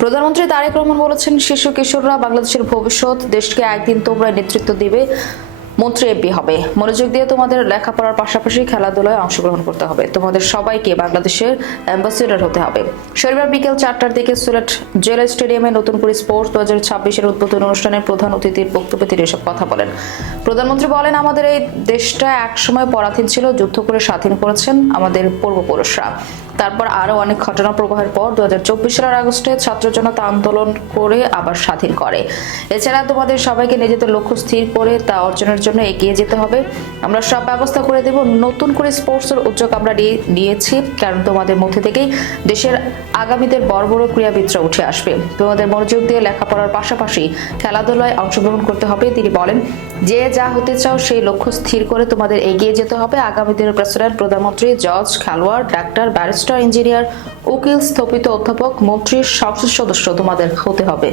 প্রধানমন্ত্রী তারেক রহমান বলেছেন, শিশু কিশোররা বাংলাদেশের ভবিষ্যৎ, দেশকে একদিন তোমরা নেতৃত্ব দিবে, মন্ত্রী এমপি হবে। মনোযোগ দিয়ে তোমাদের লেখাপড়ার পাশাপাশি খেলাধুলায় অংশগ্রহণ করতে হবে। তোমাদের সবাইকে বাংলাদেশের অ্যাম্বাসেডর হতে হবে। শনিবার বিকেল 4টার দিকে সিলেট জেলা স্টেডিয়ামে নতুন করে স্পোর্টস 2026-এর উদ্বোধন অনুষ্ঠানের প্রধান অতিথির বক্তব্যে তিনি এসব কথা বলেন। প্রধানমন্ত্রী বলেন, আমাদের এই দেশটা একসময় পরাধীন ছিল, যুদ্ধ করে স্বাধীন করেছেন আমাদের পূর্বপুরুষরা। তারপর আরো অনেক ঘটনা প্রবাহের পর 2024 সালের আগস্টে ছাত্র জনতা আন্দোলন করে আবার স্বাধীন করে। এছাড়া তোমাদের সবাইকে নিজেদের লক্ষ্য স্থির করে তা অর্জনের জন্য এগিয়ে যেতে হবে। আমরা সব ব্যবস্থা করে দেব। নতুন করে স্পোর্টসের উদ্যোগ আমরা নিয়েছি, কারণ তোমাদের মধ্যে থেকেই দেশের আগামীদের বড় বড় ক্রীড়াবিদরা উঠে আসবে। তোমাদের মনোযোগ দিয়ে লেখাপড়ার পাশাপাশি খেলাধুলায় অংশগ্রহণ করতে হবে। তিনি বলেন, যে যা হতে চাও সেই লক্ষ্য স্থির করে তোমাদের এগিয়ে যেতে হবে। আগামী দিনের প্রেসিডেন্ট, প্রধানমন্ত্রী, জজ, খেলোয়াড়, ডাক্তার, ব্যারিস্টার, ইঞ্জিনিয়ার, উকিল, স্থপতি, অধ্যাপক, মন্ত্রী, সংসদ সদস্য তোমাদের হতে হবে।